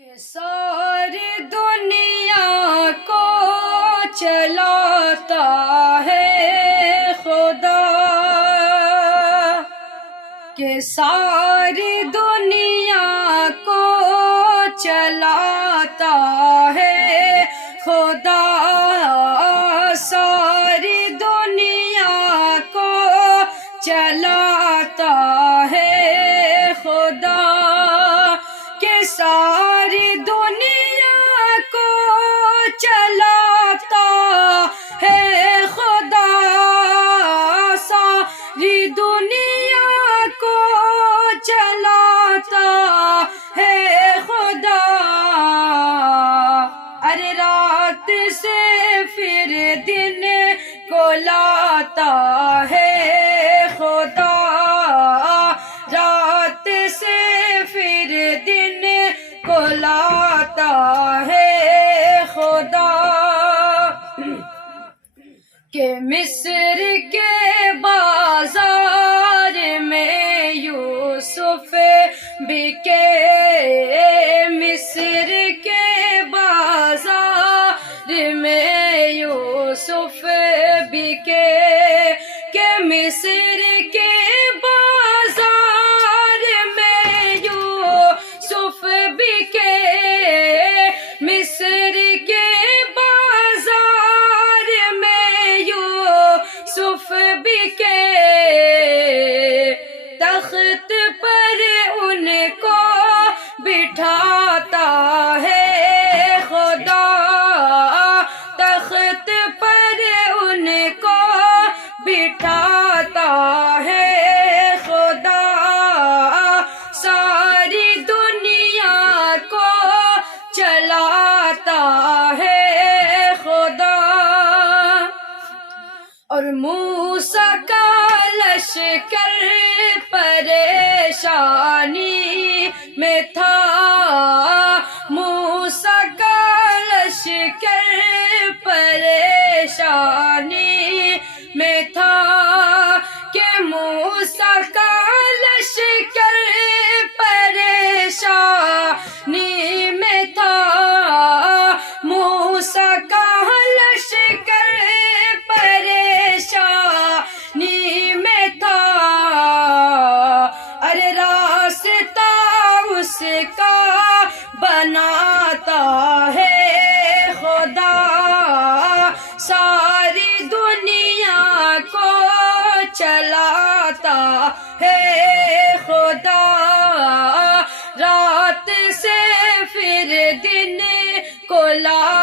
کہ ساری دنیا کو چلاتا ہے خدا، کہ ساری دنیا کو چلاتا ہے خدا، ساری دنیا کو چلاتا ہے خدا، کہ ساری دنیا کو چلاتا ہے خدا، ساری دنیا کو چلاتا ہے خدا، ارے رات سے پھر دن کو لاتا ہے خدا، رات سے پھر دن کو لاتا ہے خدا، کہ مصر کے بازار میں یوسف بکے، مصر کے بازار میں یوسف بکے، کہ مصر کے بازار میں یوسف بکے، مصر کے بازار میں یوسف بکے، تخت پر ان کو بٹھاتا ہے خدا، تخت پر ان کو بٹھاتا ہے خدا، ساری دنیا کو چلاتا ہے خدا، اور موسیٰ کا لشکر پریشانی میں تھا، موسیٰ کا لشکر پریشانی میں تھا، کہ موسیٰ کا لشکر پریشانی میں تھا، موسیٰ کا لشکر پریشانی میں تھا، ارے راستہ اس کا بناتا ہے خدا، ساری دنیا کو چلاتا ہے خدا، رات سے پھر دن کو لا